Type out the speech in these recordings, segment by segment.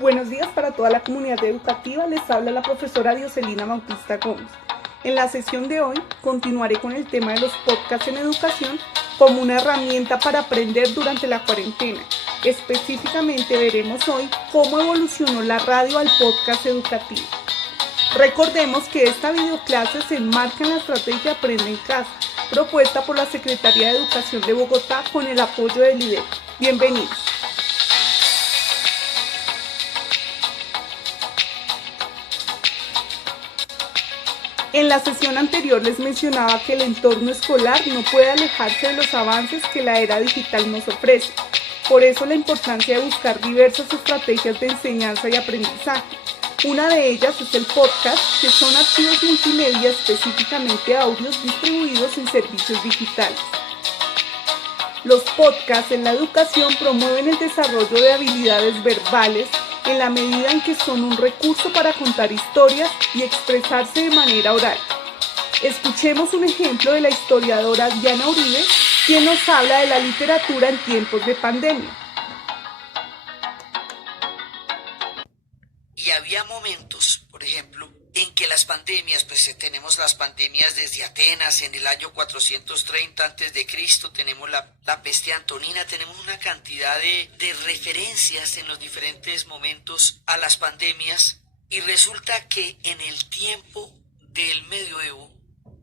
Buenos días para toda la comunidad educativa, les habla la profesora Dioselina Bautista Gómez. En la sesión de hoy continuaré con el tema de los podcasts en educación como una herramienta para aprender durante la cuarentena. Específicamente veremos hoy cómo evolucionó la radio al podcast educativo. Recordemos que esta videoclase se enmarca en la estrategia Aprende en Casa, propuesta por la Secretaría de Educación de Bogotá con el apoyo del IDEC. Bienvenidos. En la sesión anterior les mencionaba que el entorno escolar no puede alejarse de los avances que la era digital nos ofrece. Por eso la importancia de buscar diversas estrategias de enseñanza y aprendizaje. Una de ellas es el podcast, que son archivos multimedia, específicamente audios distribuidos en servicios digitales. Los podcasts en la educación promueven el desarrollo de habilidades verbales en la medida en que son un recurso para contar historias y expresarse de manera oral. Escuchemos un ejemplo de la historiadora Diana Uribe, quien nos habla de la literatura en tiempos de pandemia. Y había momentos, por ejemplo, en que las pandemias, tenemos las pandemias desde Atenas en el año 430 a.C., tenemos la peste antonina, tenemos una cantidad de referencias en los diferentes momentos a las pandemias, y resulta que en el tiempo del medioevo,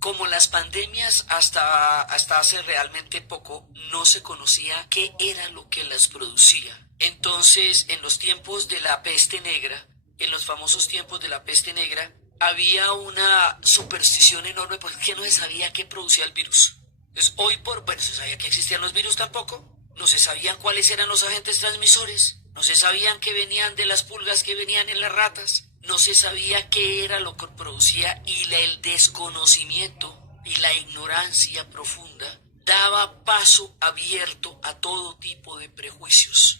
como las pandemias hasta hace realmente poco, no se conocía qué era lo que las producía. Entonces, en los tiempos de la peste negra, en los famosos tiempos de la peste negra, había una superstición enorme porque no se sabía qué producía el virus. Entonces, se sabía que existían los virus tampoco, no se sabían cuáles eran los agentes transmisores, no se sabían que venían de las pulgas, que venían en las ratas, no se sabía qué era lo que producía, y el desconocimiento y la ignorancia profunda daba paso abierto a todo tipo de prejuicios.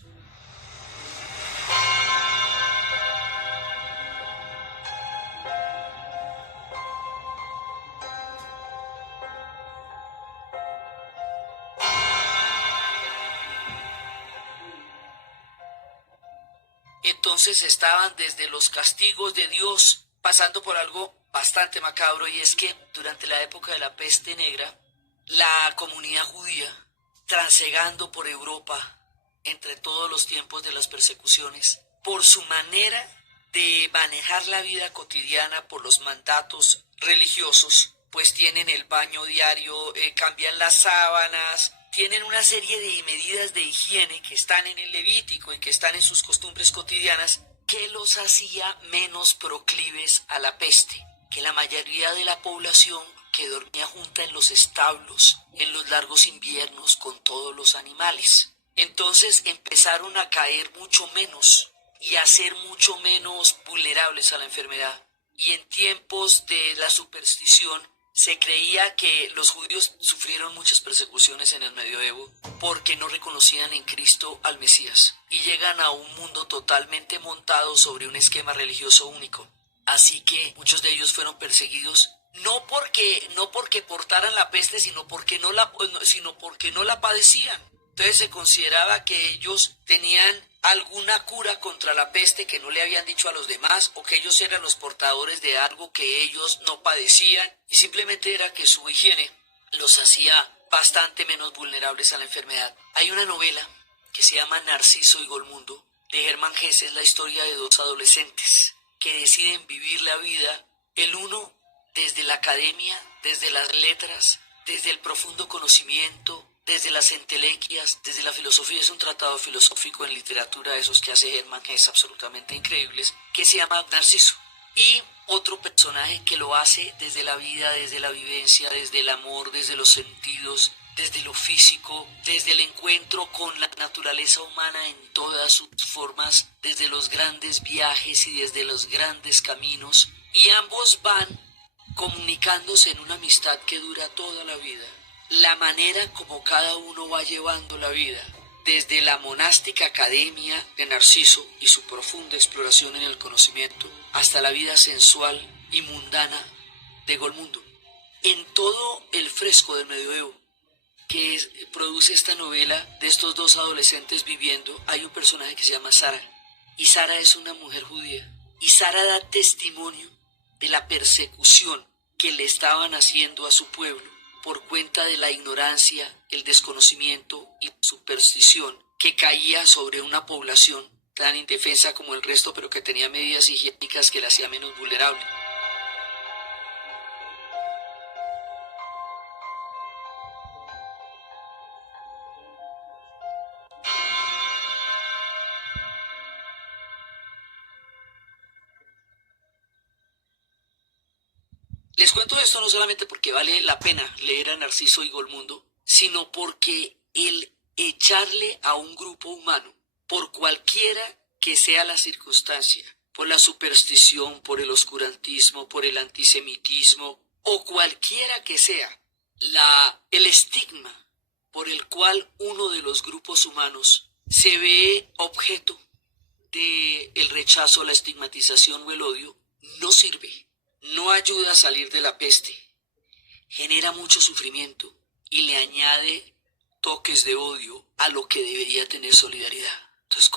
Entonces estaban desde los castigos de Dios, pasando por algo bastante macabro, y es que durante la época de la peste negra, la comunidad judía, transegando por Europa entre todos los tiempos de las persecuciones, por su manera de manejar la vida cotidiana, por los mandatos religiosos, pues tienen el baño diario, cambian las sábanas, tienen una serie de medidas de higiene que están en el Levítico y que están en sus costumbres cotidianas, que los hacía menos proclives a la peste que la mayoría de la población, que dormía junta en los establos en los largos inviernos con todos los animales. Entonces empezaron a caer mucho menos y a ser mucho menos vulnerables a la enfermedad. Y en tiempos de la superstición se creía que los judíos sufrieron muchas persecuciones en el medioevo porque no reconocían en Cristo al Mesías, y llegan a un mundo totalmente montado sobre un esquema religioso único. Así que muchos de ellos fueron perseguidos no porque portaran la peste, sino porque no la padecían. Entonces se consideraba que ellos tenían alguna cura contra la peste que no le habían dicho a los demás, o que ellos eran los portadores de algo que ellos no padecían, y simplemente era que su higiene los hacía bastante menos vulnerables a la enfermedad. Hay una novela que se llama Narciso y Golmundo, de Hermann Hesse. Es la historia de dos adolescentes que deciden vivir la vida, el uno desde la academia, desde las letras, desde el profundo conocimiento, desde las entelequias, desde la filosofía. Es un tratado filosófico en literatura, esos que hace Hermann Hesse, absolutamente increíbles, que se llama Narciso. Y otro personaje que lo hace desde la vida, desde la vivencia, desde el amor, desde los sentidos, desde lo físico, desde el encuentro con la naturaleza humana en todas sus formas, desde los grandes viajes y desde los grandes caminos. Y ambos van comunicándose en una amistad que dura toda la vida. La manera como cada uno va llevando la vida, desde la monástica academia de Narciso y su profunda exploración en el conocimiento, hasta la vida sensual y mundana de Golmundo. En todo el fresco del medioevo produce esta novela de estos dos adolescentes viviendo, hay un personaje que se llama Sara. Y Sara es una mujer judía. Y Sara da testimonio de la persecución que le estaban haciendo a su pueblo por cuenta de la ignorancia, el desconocimiento y superstición que caía sobre una población tan indefensa como el resto, pero que tenía medidas higiénicas que la hacía menos vulnerable. Les cuento esto no solamente porque vale la pena leer a Narciso y Golmundo, sino porque el echarle a un grupo humano, por cualquiera que sea la circunstancia, por la superstición, por el oscurantismo, por el antisemitismo, o cualquiera que sea el estigma por el cual uno de los grupos humanos se ve objeto del rechazo, la estigmatización o el odio, no sirve. No ayuda a salir de la peste, genera mucho sufrimiento y le añade toques de odio a lo que debería tener solidaridad. Entonces,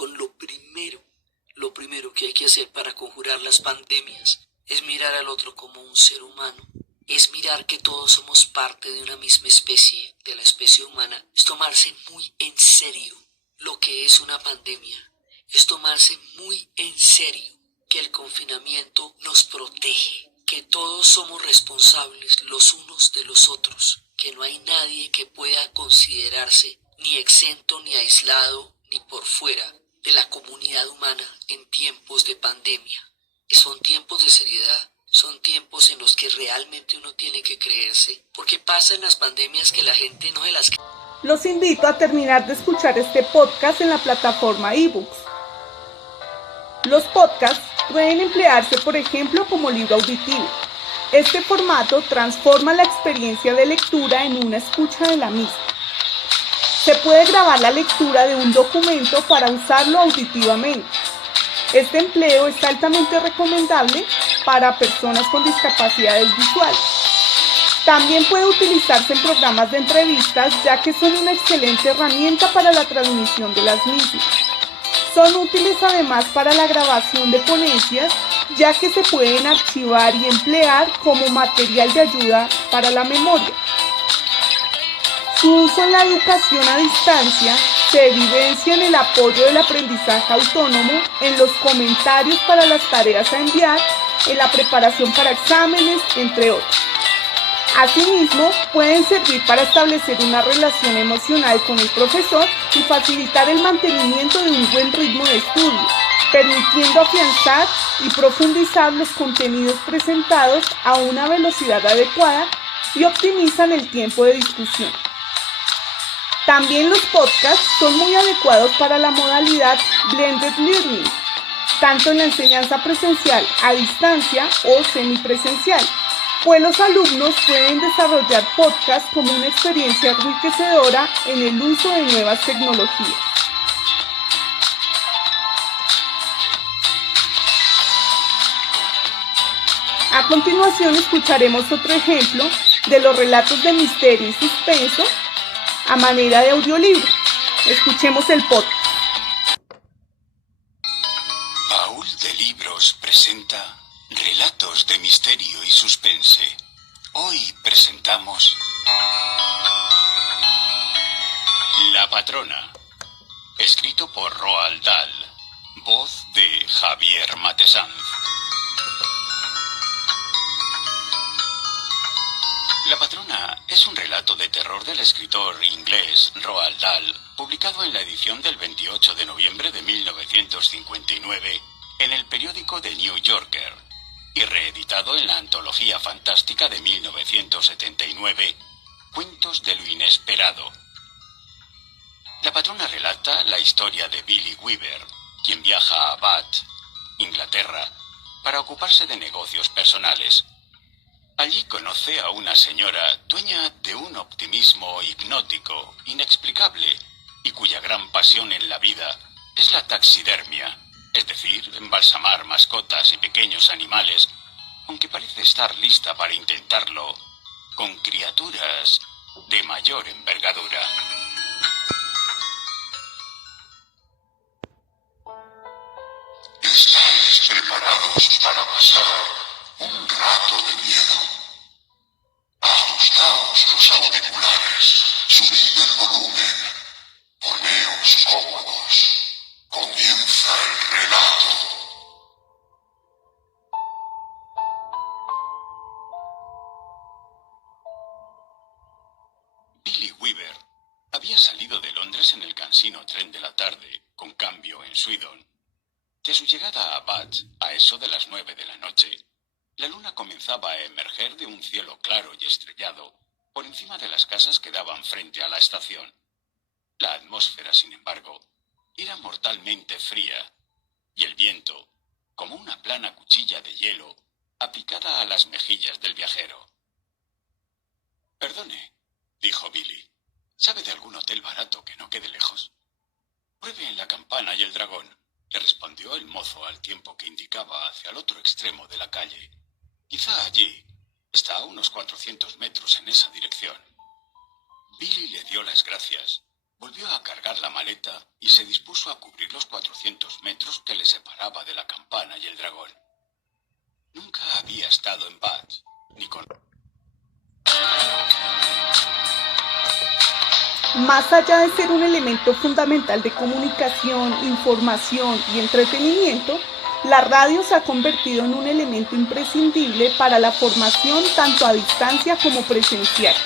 lo primero que hay que hacer para conjurar las pandemias es mirar al otro como un ser humano, es mirar que todos somos parte de una misma especie, de la especie humana, es tomarse muy en serio lo que es una pandemia, es tomarse muy en serio que el confinamiento nos protege, que todos somos responsables los unos de los otros, que no hay nadie que pueda considerarse ni exento, ni aislado, ni por fuera de la comunidad humana en tiempos de pandemia. Son tiempos de seriedad, son tiempos en los que realmente uno tiene que creerse, porque pasan las pandemias que la gente no se las cree. Los invito a terminar de escuchar este podcast en la plataforma eBooks. Los podcasts pueden emplearse, por ejemplo, como libro auditivo. Este formato transforma la experiencia de lectura en una escucha de la misma. Se puede grabar la lectura de un documento para usarlo auditivamente. Este empleo es altamente recomendable para personas con discapacidades visuales. También puede utilizarse en programas de entrevistas, ya que son una excelente herramienta para la transmisión de las mismas. Son útiles además para la grabación de ponencias, ya que se pueden archivar y emplear como material de ayuda para la memoria. Su uso en la educación a distancia se evidencia en el apoyo del aprendizaje autónomo, en los comentarios para las tareas a enviar, en la preparación para exámenes, entre otros. Asimismo, pueden servir para establecer una relación emocional con el profesor y facilitar el mantenimiento de un buen ritmo de estudio, permitiendo afianzar y profundizar los contenidos presentados a una velocidad adecuada y optimizan el tiempo de discusión. También los podcasts son muy adecuados para la modalidad Blended Learning, tanto en la enseñanza presencial a distancia o semipresencial, pues los alumnos pueden desarrollar podcasts como una experiencia enriquecedora en el uso de nuevas tecnologías. A continuación escucharemos otro ejemplo de los relatos de misterio y suspenso a manera de audiolibro. Escuchemos el podcast. Baúl de Libros presenta Relatos de Misterio y Suspense. Hoy presentamos La Patrona, escrito por Roald Dahl, voz de Javier Matesanz. La Patrona es un relato de terror del escritor inglés Roald Dahl, publicado en la edición del 28 de noviembre de 1959 en el periódico The New Yorker y reeditado en la antología fantástica de 1979, Cuentos de lo Inesperado. La Patrona relata la historia de Billy Weaver, quien viaja a Bath, Inglaterra, para ocuparse de negocios personales. Allí conoce a una señora dueña de un optimismo hipnótico, inexplicable, y cuya gran pasión en la vida es la taxidermia, es decir, embalsamar mascotas y pequeños animales, aunque parece estar lista para intentarlo con criaturas de mayor envergadura. salido de Londres en el cansino tren de la tarde, con cambio en Swindon. De su llegada a Bath, a eso de las 9 de la noche, la luna comenzaba a emerger de un cielo claro y estrellado por encima de las casas que daban frente a la estación. La atmósfera, sin embargo, era mortalmente fría, y el viento, como una plana cuchilla de hielo, aplicada a las mejillas del viajero. «Perdone», dijo Billy, «¿sabe de algún hotel barato que no quede lejos?» «Pruebe en la Campana y el Dragón», le respondió el mozo al tiempo que indicaba hacia el otro extremo de la calle. «Quizá allí. Está a unos 400 metros en esa dirección». Billy le dio las gracias, volvió a cargar la maleta y se dispuso a cubrir los 400 metros que le separaba de la Campana y el Dragón. Nunca había estado en Bath, ni con... Más allá de ser un elemento fundamental de comunicación, información y entretenimiento, la radio se ha convertido en un elemento imprescindible para la formación tanto a distancia como presencial.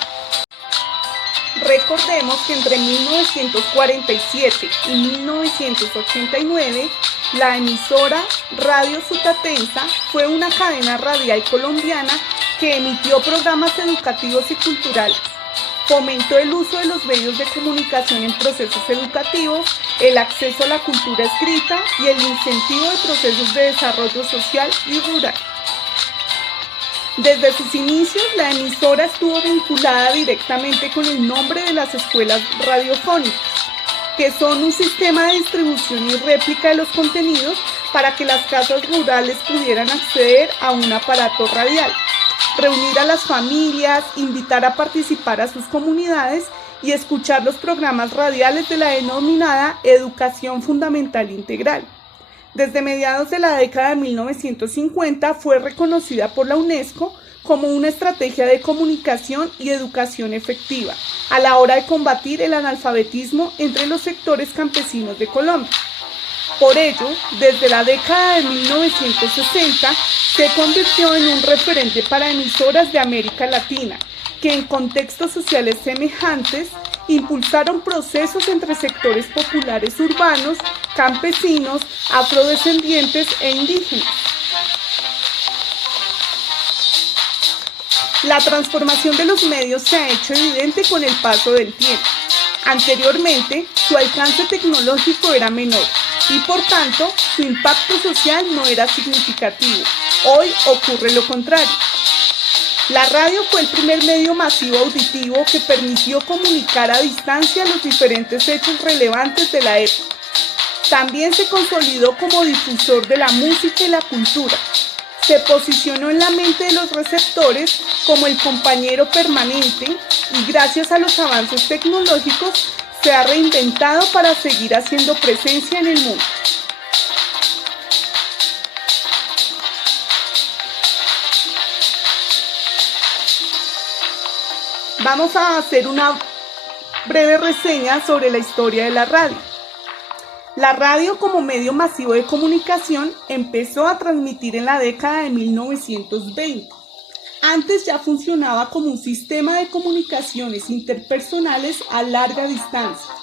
Recordemos que entre 1947 y 1989, la emisora Radio Sutatensa fue una cadena radial colombiana que emitió programas educativos y culturales. Fomentó el uso de los medios de comunicación en procesos educativos, el acceso a la cultura escrita y el incentivo de procesos de desarrollo social y rural. Desde sus inicios, la emisora estuvo vinculada directamente con el nombre de las escuelas radiofónicas, que son un sistema de distribución y réplica de los contenidos para que las casas rurales pudieran acceder a un aparato radial, reunir a las familias, invitar a participar a sus comunidades y escuchar los programas radiales de la denominada Educación Fundamental Integral. Desde mediados de la década de 1950 fue reconocida por la UNESCO como una estrategia de comunicación y educación efectiva a la hora de combatir el analfabetismo entre los sectores campesinos de Colombia. Por ello, desde la década de 1960 se convirtió en un referente para emisoras de América Latina, que en contextos sociales semejantes impulsaron procesos entre sectores populares urbanos, campesinos, afrodescendientes e indígenas. La transformación de los medios se ha hecho evidente con el paso del tiempo. Anteriormente, su alcance tecnológico era menor y por tanto su impacto social no era significativo. Hoy ocurre lo contrario. La radio fue el primer medio masivo auditivo que permitió comunicar a distancia los diferentes hechos relevantes de la época. También se consolidó como difusor de la música y la cultura. Se posicionó en la mente de los receptores como el compañero permanente y gracias a los avances tecnológicos se ha reinventado para seguir haciendo presencia en el mundo. Vamos a hacer una breve reseña sobre la historia de la radio. La radio como medio masivo de comunicación empezó a transmitir en la década de 1920. Antes ya funcionaba como un sistema de comunicaciones interpersonales a larga distancia.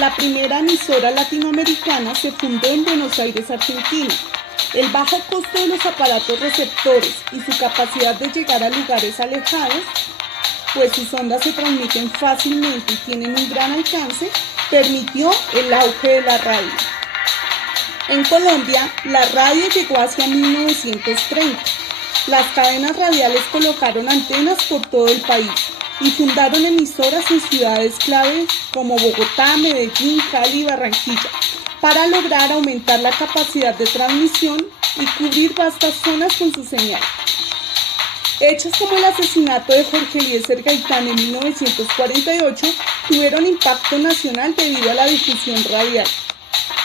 La primera emisora latinoamericana se fundó en Buenos Aires, Argentina. El bajo costo de los aparatos receptores y su capacidad de llegar a lugares alejados, pues sus ondas se transmiten fácilmente y tienen un gran alcance, permitió el auge de la radio. En Colombia, la radio llegó hacia 1930. Las cadenas radiales colocaron antenas por todo el país y fundaron emisoras en ciudades clave como Bogotá, Medellín, Cali y Barranquilla, para lograr aumentar la capacidad de transmisión y cubrir vastas zonas con su señal. Hechos como el asesinato de Jorge Eliezer Gaitán en 1948 tuvieron impacto nacional debido a la difusión radial.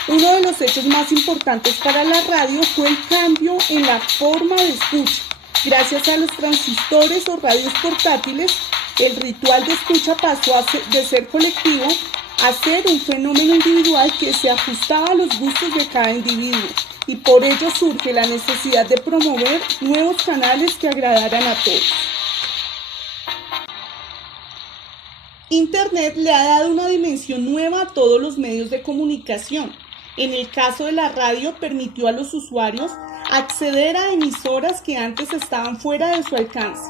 Uno de los hechos más importantes para la radio fue el cambio en la forma de escucha. Gracias a los transistores o radios portátiles, el ritual de escucha pasó de ser colectivo a ser un fenómeno individual que se ajustaba a los gustos de cada individuo, y por ello surge la necesidad de promover nuevos canales que agradaran a todos. Internet le ha dado una dimensión nueva a todos los medios de comunicación. En el caso de la radio, permitió a los usuarios acceder a emisoras que antes estaban fuera de su alcance,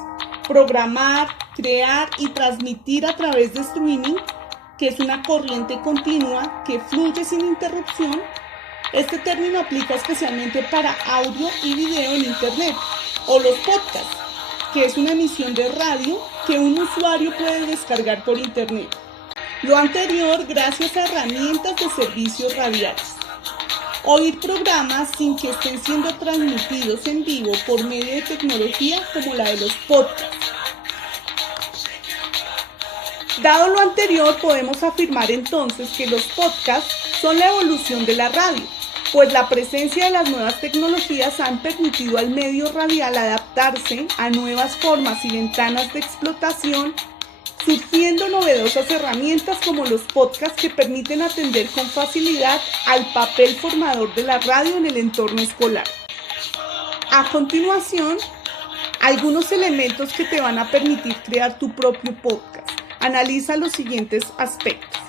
programar, crear y transmitir a través de streaming, que es una corriente continua que fluye sin interrupción. Este término aplica especialmente para audio y video en Internet, o los podcasts, que es una emisión de radio que un usuario puede descargar por Internet. Lo anterior gracias a herramientas de servicios radiales. Oír programas sin que estén siendo transmitidos en vivo por medio de tecnología como la de los podcasts. Dado lo anterior, podemos afirmar entonces que los podcasts son la evolución de la radio, pues la presencia de las nuevas tecnologías han permitido al medio radial adaptarse a nuevas formas y ventanas de explotación, surgiendo novedosas herramientas como los podcasts que permiten atender con facilidad al papel formador de la radio en el entorno escolar. A continuación, algunos elementos que te van a permitir crear tu propio podcast. Analiza los siguientes aspectos.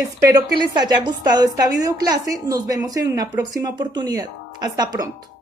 Espero que les haya gustado esta videoclase. Nos vemos en una próxima oportunidad. Hasta pronto.